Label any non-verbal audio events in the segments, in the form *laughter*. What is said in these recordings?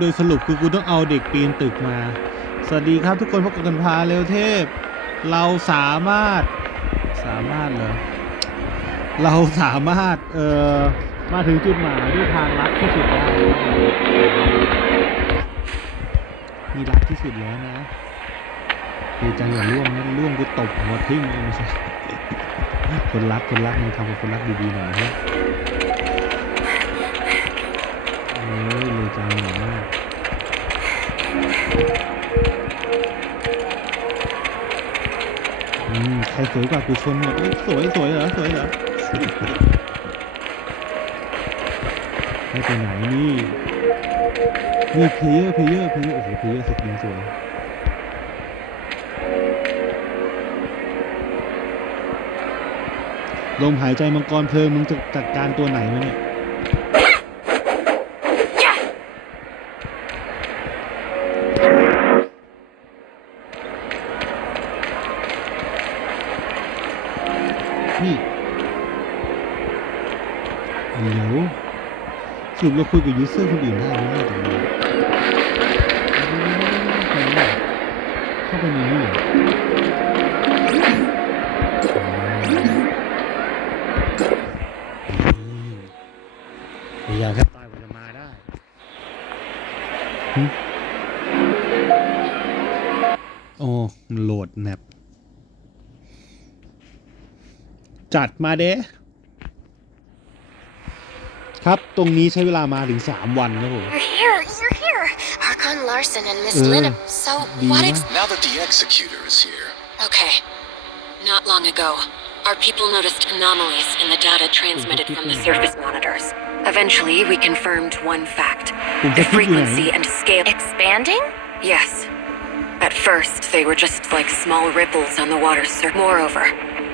โดยสรุปคือกูต้องเอาเด็กปีนตึกมา สวัสดีครับทุกคนพบกันพาเร็วเทพ เราสามารถสามารถเหรอเราสามารถเอ่อมาถึงจุดหมายด้วยทางลัดที่สุดได้มีลัดที่สุดแล้วนะดีจังอย่าล่วงนะล่วงกูตบหัวทิ่มเลยไม่ใช่คนรักคนรักมึงทำกับคนรักดีๆหน่อยเฮ้ สวยกว่ากูชนหมดเอ้ยสวยสวยเหรอสวยเหรอไม่ไปไหนนี่นี่เพลเยอร์เพลเยอร์เพลเยอร์โอ้โหเพลเยอร์สกินสวยลมหายใจมังกรเพลิงมึงจะจัดการตัวไหนมาเนี่ย รุปเราคุยกับยูเซอร์คนอื่นได้ไหมเนี่ยตรงนี้เข้าไปในนี่เหรอพยายามแค่ตายกว่าจะมาได้โอ้โหลดแมปจัดมาเด้ รับ ตรงนี้ใช้เวลามาถึง 3 วันครับผม You're here, you're here. Archon Larson and Miss Uh, Lynn. So, do what you- ex- Now that the executor is here, Okay. Not long ago, our people noticed anomalies in the data transmitted from the surface monitors. Eventually, we confirmed one fact Kung the bakit yun frequency eh? and scale. Expanding? Yes. At first, they were just like small ripples on the water's surface. Moreover,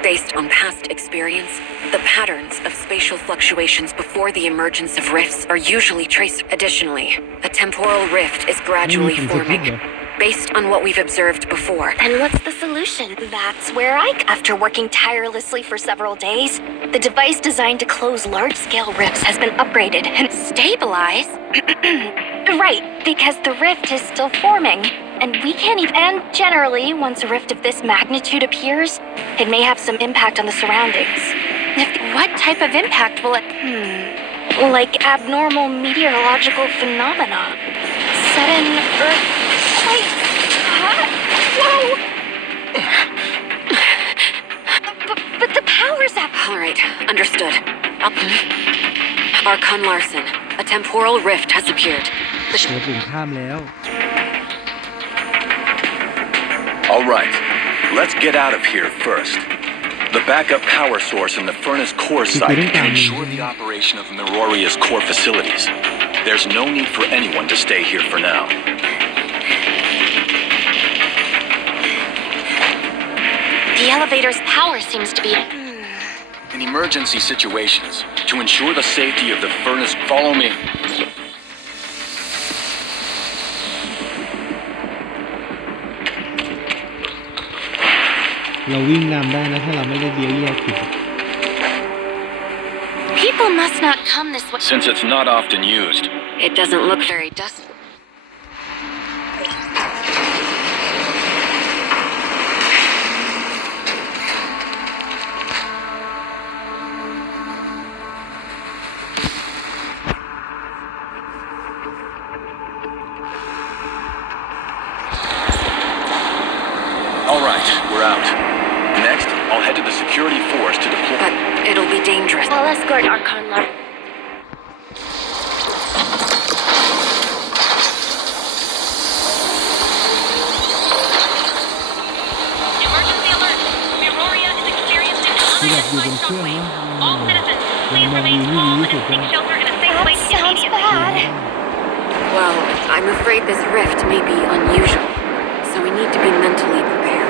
based on past experience, the patterns of spatial fluctuations before the emergence of rifts are usually traced. Additionally, a temporal rift is gradually forming. Based on what we've observed before. And what's the solution? That's where I. After working tirelessly for several days, the device designed to close large scale rifts has been upgraded and stabilized. *clears throat* right, because the rift is still forming And we can't even. And generally, once a rift of this magnitude appears, it may have some impact on the surroundings. If, what type of impact will it. Hmm. Like abnormal meteorological phenomena. Sudden earthquake. Huh? Whoa! But, but the power's up. All right, understood. Up. Archon Larson, a temporal rift has appeared. The เจอปุ่มข้ามแล้ว all right, let's get out of here first. The backup power source in the furnace core site can ensure the operation of Miroria's core facilities. There's no need for anyone to stay here for now. The elevator's power seems to be. In emergency situations, to ensure the safety of the furnace, follow me. เราวิ่งนำได้นะ ถ้าเราไม่ได้เลี้ยวแยกผิด People must not come this way. Since it's not often used, It doesn't look very dusty. Rift may be unusual, so we need to be mentally prepared.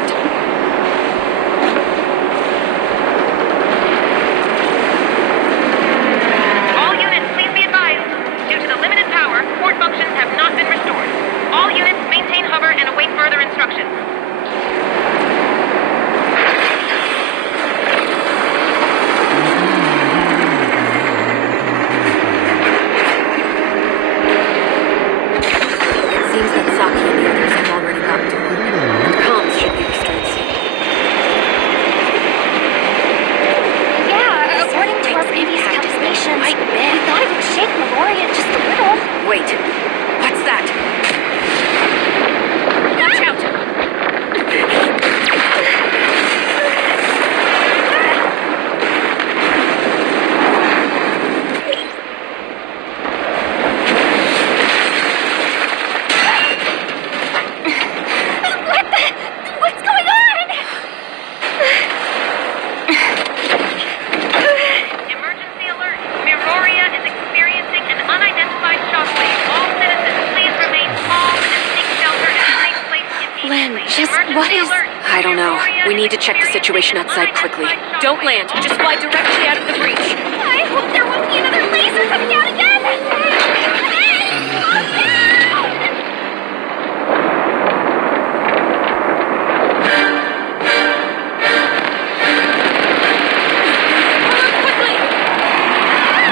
situation experiencing outside an quickly. unidentified Don't shockwave. land. Just fly directly out of the breach. I hope there won't be another laser coming out again. Quickly!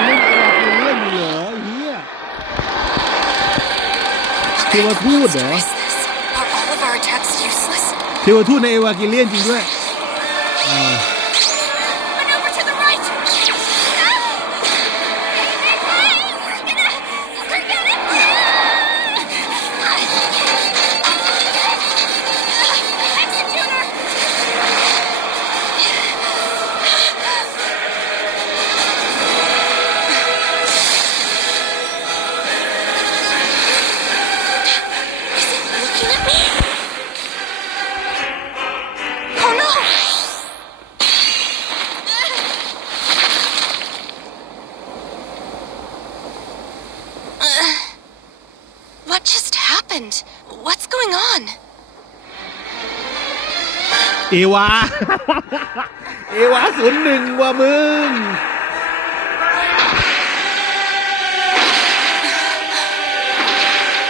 เล่นอะไรกันเล่นอยู่เหรอไอ้เฮียเทวทูตเหรอ Is this? Are all of our attacks useless? เทวทูตในเอวากิเลียนจริงด้วย อ่ อวา เอวาศูนย์หนึ่งว่ะมึง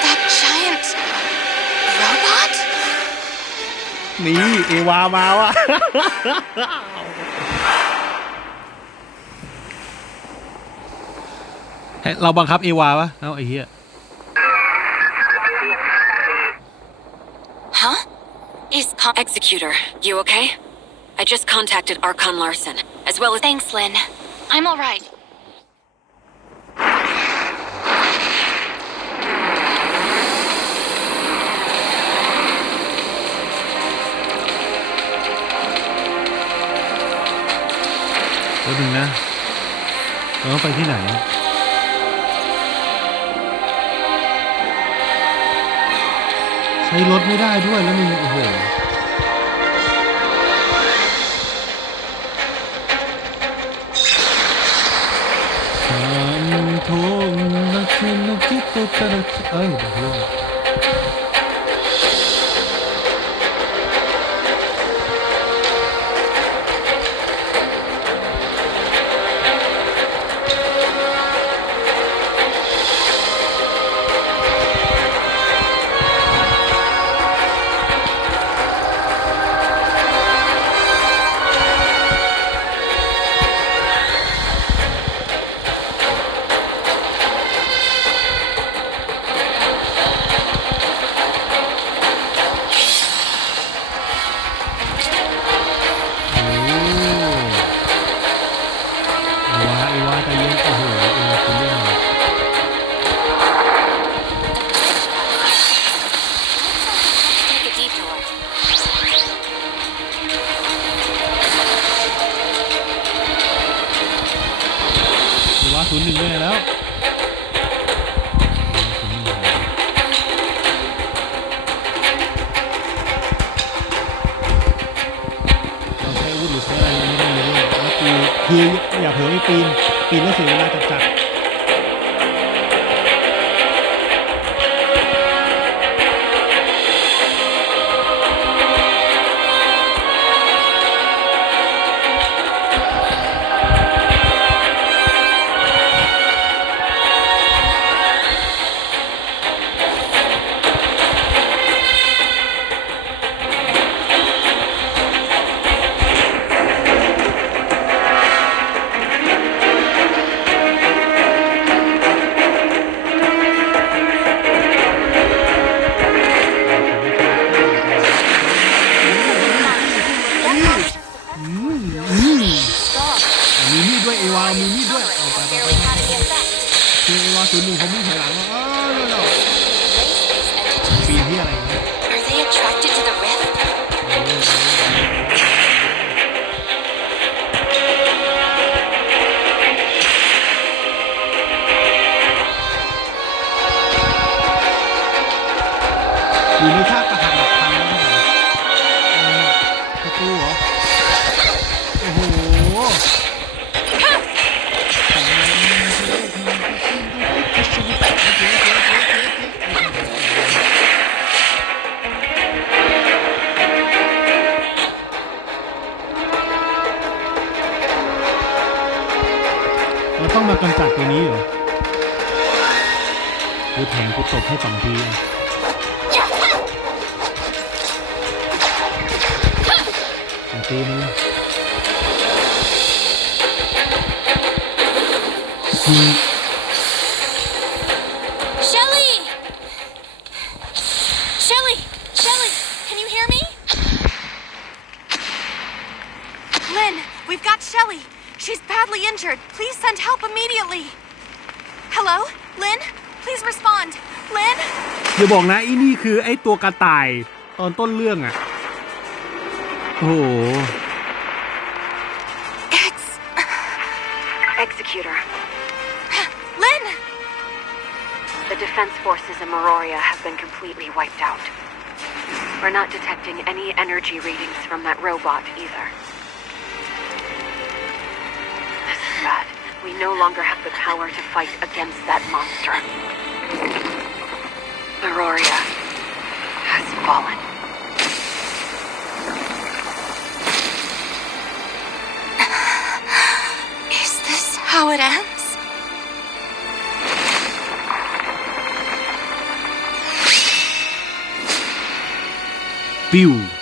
That giant robot? นี่เอวามาวะให้เราบังคับเอวาวะเอ้าไอ้เหี้ย Is com- Executor, you okay? I just contacted Archon Larson, as well as. Thanks, Lynn. I'm all right. แล้วนึงนะเราต้องไปที่ไหน ใช้รถไม่ได้ด้วยแล้วมึงโอ้โห こんな気の人たらき合うだろ ไอ้ว้าศูนย์หนึ่งด้วยแล้วเราใช้อาวุธหรือใช้อะไรไม่ได้เลยแล้วคือคืออย่าเผลอไปปีน ปีนแล้วเสียเวลาจัดจัด เราต้องมากำจัดตัวนี้เหรอกูแทงกูตบให้สองทีอะ อย่าตีมันเลยอืม Shelly! Shelly! Shelly! Can you hear me? Lynn, we've got Shelly. She's badly injured. Please send help immediately. Hello? Lynn? Please respond. Lynn? อย่าบอกนะไอ้นี่คือไอ้ตัวกระต่ายตอนต้นเรื่องอ่ะ โอ้โห It's. Executor, *gasps* Lynn! the defense forces in Meroria have been completely wiped out. We're not detecting any energy readings from that robot either. We no longer have the power to fight against that monster. Meroria has fallen. *sighs* Is this how it ends? ปิ้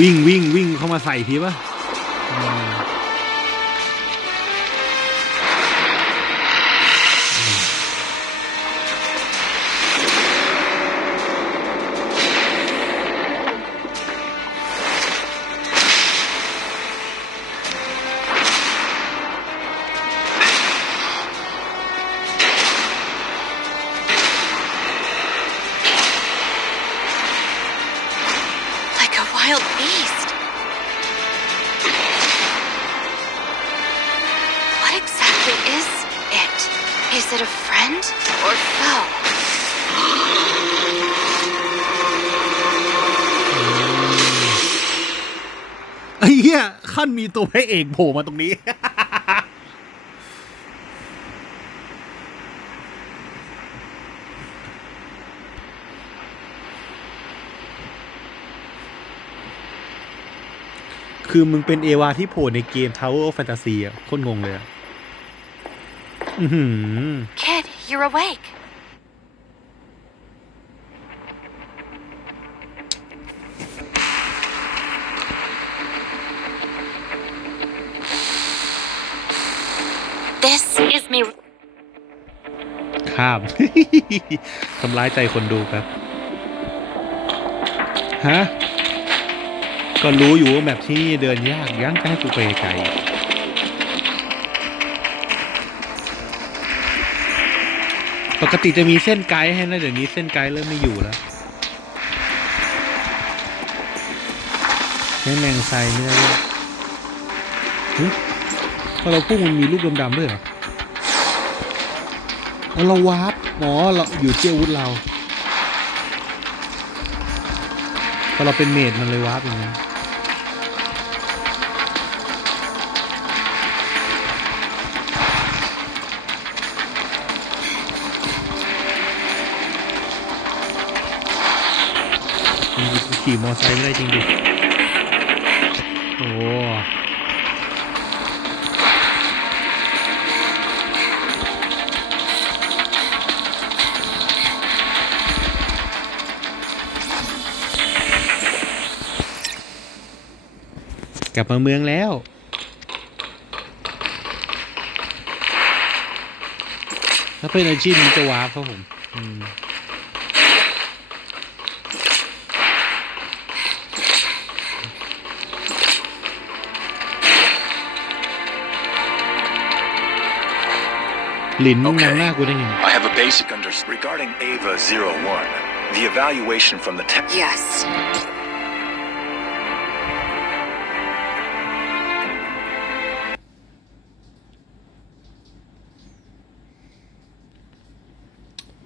วิ่งวิ่งวิ่งเข้ามาใส่ทีปะ ตัวพระเอกโผล่มาตรงนี้ คือมึงเป็นเอวาที่โผล่ในเกม Tower of Fantasy อะโคตรงงเลยอะ อือหือ Kid, you're awake. This is me. ข้าม ทำร้ายใจคนดูครับ ฮะ ก็รู้อยู่ว่าแบบที่เดินยากยั้งจะให้กูไปไกลปกติจะมีเส้นไกด์ให้นะ เดี๋ยวนี้เส้นไกด์เริ่มไม่อยู่แล้วใช้แมงไซไม่ได้ด้วย อเราพุ่งมันมีลูกดำๆด้วยเหรอเอเราวาร์ปหมอเราอยู่ที่อาวุธเราพอเราเป็นเมดมันเลยวาร์ปอย่างนั้นขี่มอไซค์ไม่ได้จริงดิโอ้ กลับมาเมืองแล้ว ถ้าเป็นอาชีพนี้จะว้าครับผมลินนำหน้ากูได้ไง I have a basic under regarding Ava 01 the evaluation from the tech yes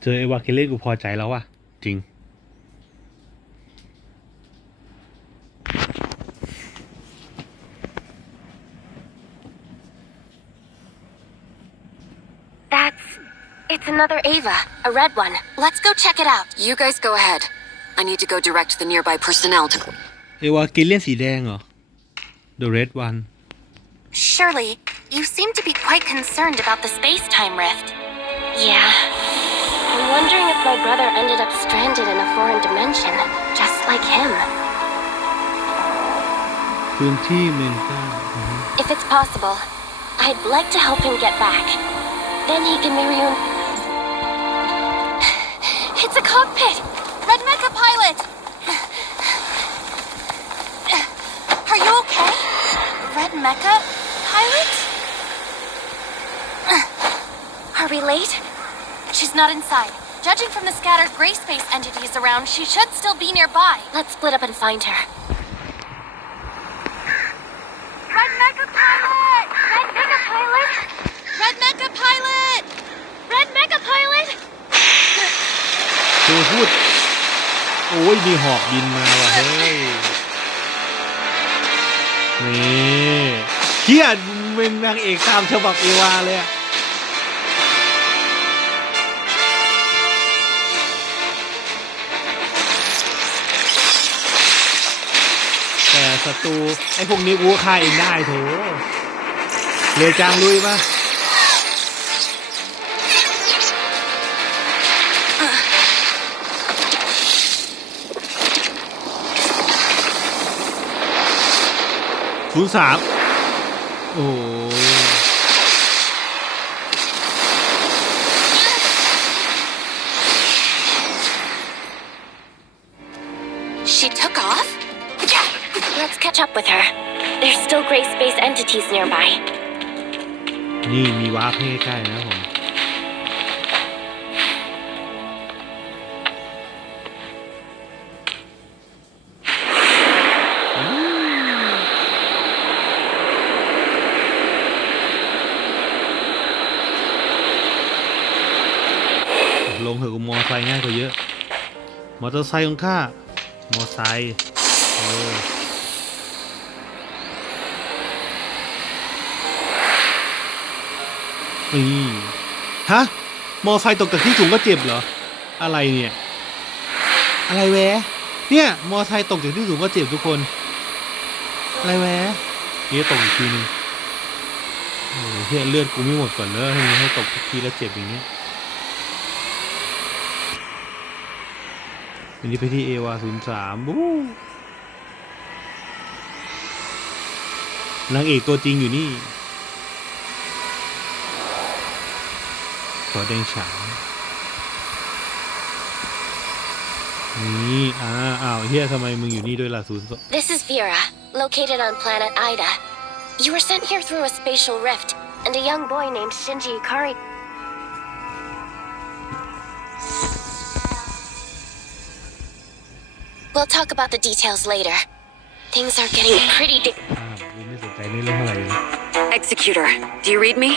เจอเอวาเกเล่กูพอใจแล้วว่ะ จริง That's. It's another Ava, a red one. Let's go check it out. You guys go ahead. I need to go direct the nearby personnel to. เอวาเกเลียนสีแดงเหรอ The Red One Shirley, you seem to be quite concerned about the space time rift. Yeah. wondering if my brother ended up stranded in a foreign dimension, just like him. If it's possible, I'd like to help him get back. Then he can marry you. *sighs* It's a cockpit! Red Mecha pilot! Are you okay? Red Mecha pilot? Are we late? She's not inside. Judging from the scattered gray space entities around, she should still be nearby. Let's split up and find her. Red Mecha Pilot! Red Mega Pilot! Red Mecha Pilot! Red Mega Pilot! เธอพูด โอ้ย มีหอกบินมาว่ะ เฮ้ย นี่เฮียเป็นนางเอกตามฉบับเอวาเลยอะ ศัตรูไอ้พวกนี้กูฆ่าเองได้โถเรือจางลุยมาศูนย์สามโอ้ entities nearby. นี่มีวาร์ปให้ใกล้ๆนะครับผม ลงเถอะกูมอไซค์ง่ายกว่าเยอะ มอเตอร์ไซค์ของข้ามอไซค์เออ นี่ ฮะ มอไซค์ตกจากที่สูงก็เจ็บเหรอ อะไรเนี่ย อะไรแวะ เนี่ย มอไซค์ตกจากที่สูงก็เจ็บทุกคน อะไรแวะนี่ตกอีกทีนึงโอ้โหเฮียเลือดกูไม่หมดก่อนเลยให้ให้ตกทุกทีแล้วเจ็บอย่างเงี้ยอันนี้ไปที่เอวาศูนย์สามบู๊นางเอกตัวจริงอยู่นี่ ขอแดงฉางนี่อ่าอ้าวเฮียทำไมมึงอยู่นี่ด้วยล่ะศูนย์ This is Vera, located on planet Ida. You were sent here through a spatial rift, and a young boy named Shinji Ikari. We'll talk about the details later. Things are getting pretty di- อ่ากูไม่สนใจในเรื่องอะไรเลย Executor, do you read me?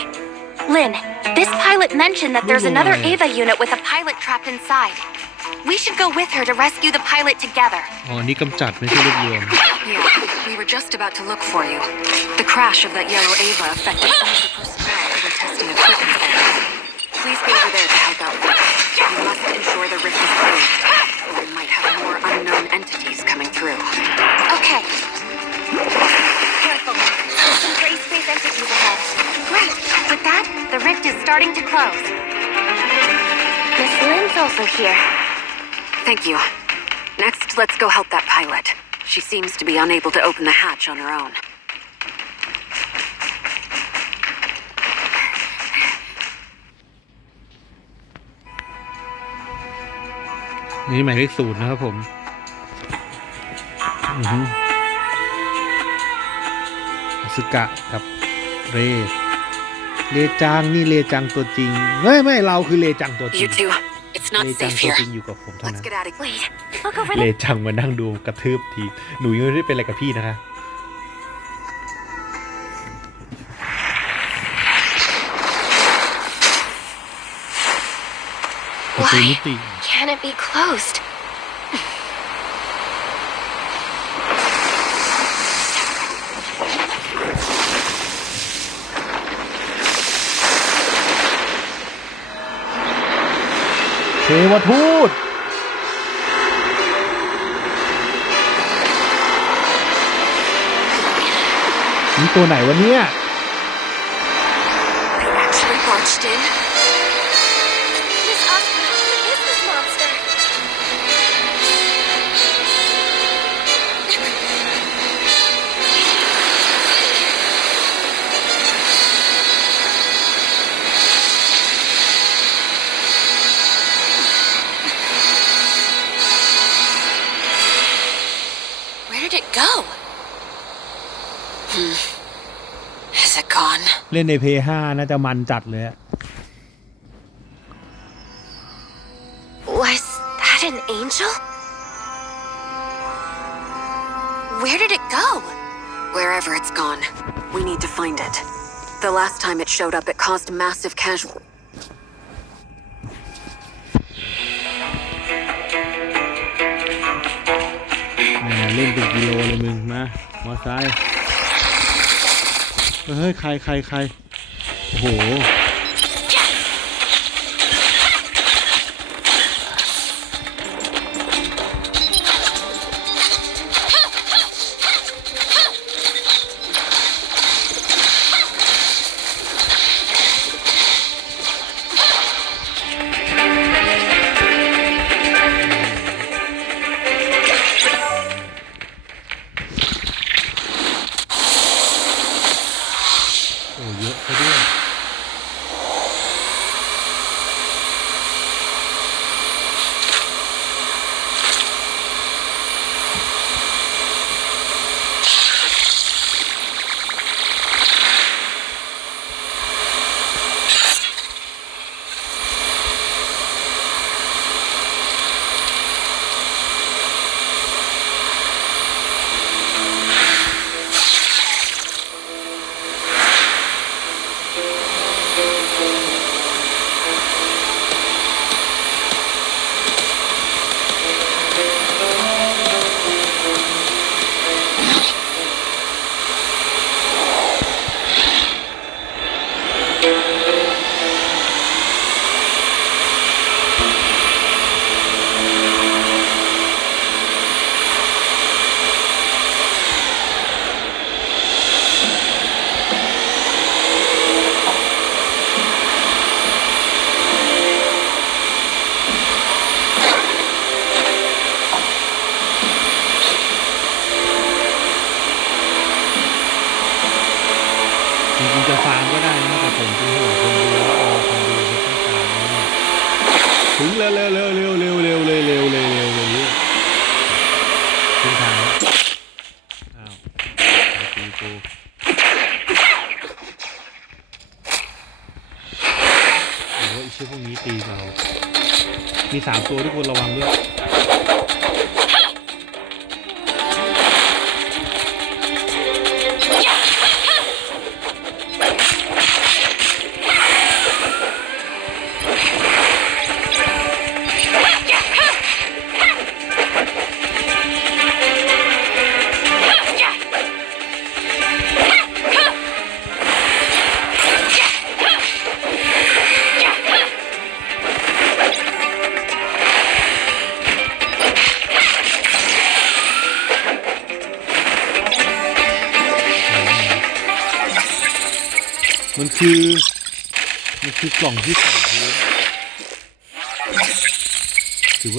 Lynn, this pilot mentioned that there's Ooh. another Ava unit with a pilot trapped inside. We should go with her to rescue the pilot together. อ๋อ นี่กำจัดไม่ใช่รวบรวม Yeah, we were just about to look for you. The crash of that yellow Ava affected some of the personnel who were testing equipment there. Please be over there to help out. You must ensure the rift is closed, or we might have more unknown entities coming through. Okay. Careful. There's some gray space entities ahead. Great. With that, the rift is starting to close. Miss Lynn's also here. Thank you. Next, let's go help that pilot. She seems to be unable to open the hatch on her own. นี่หมายเลขศูนย์นะครับผม อือฮึอ สึกะกับเรย์เลจังนี่เลจังตัวจริงไม่ไม่เราคือเลจังตัวจริ You ง two, it's เล not จัง safe ตัว here. จริงอยู่กับผมเท่า Let's นั้น get out of here. Wait, look over เล there. จังมานั่งดูกระทืบที หนูยังไม่ได้เป็นอะไรกับพี่นะคะ ประตูมิติ Can it be closed? เทวทูตนี่ตัวไหนวะเนี่ย They actually barged in. เล่นในเพย์ห้าน่าจะมันจัดเลยอะ Was that an angel? Where did it go? Wherever it's gone, we need to find it. The last time it showed up, it caused massive casual. แหมเล่นเป็นกิโล เฮ้ยใครใครใครโอ้โห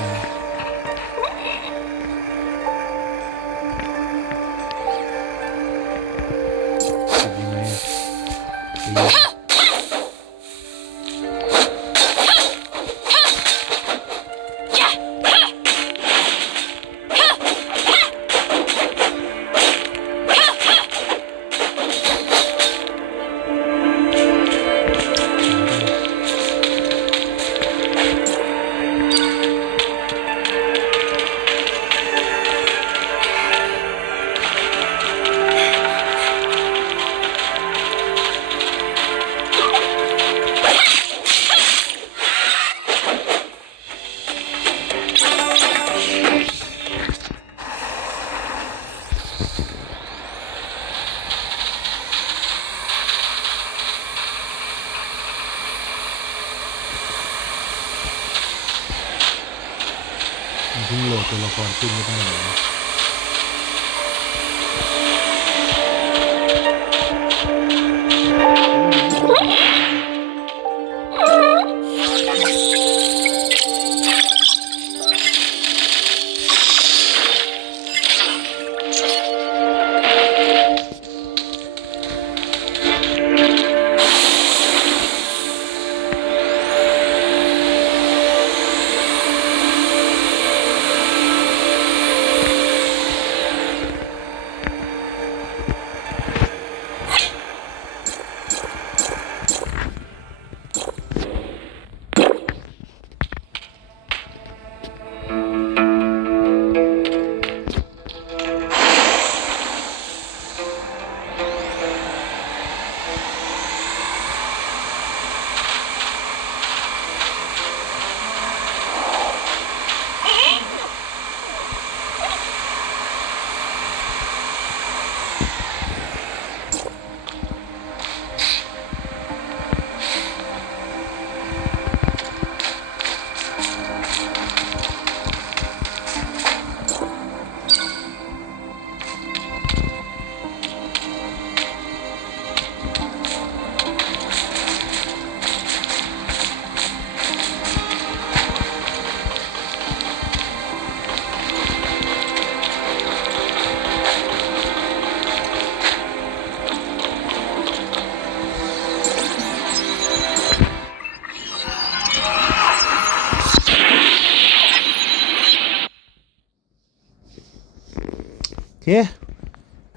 น่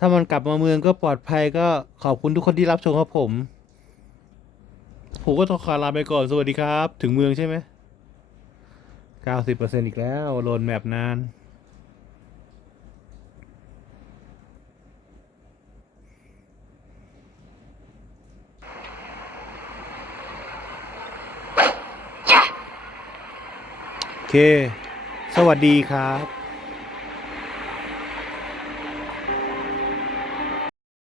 ามันกลับมาเมืองก็ปลอดภัยก็ขอบคุณทุกคนที่รับชมครับผม ผมก็ต้องขอลาไปก่อน สวัสดีครับ ถึงเมืองใช่ไหมเก้าสิบเปอร์เซ็นอีกแล้วโหลดแมปนานโอเค สวัสดีครับ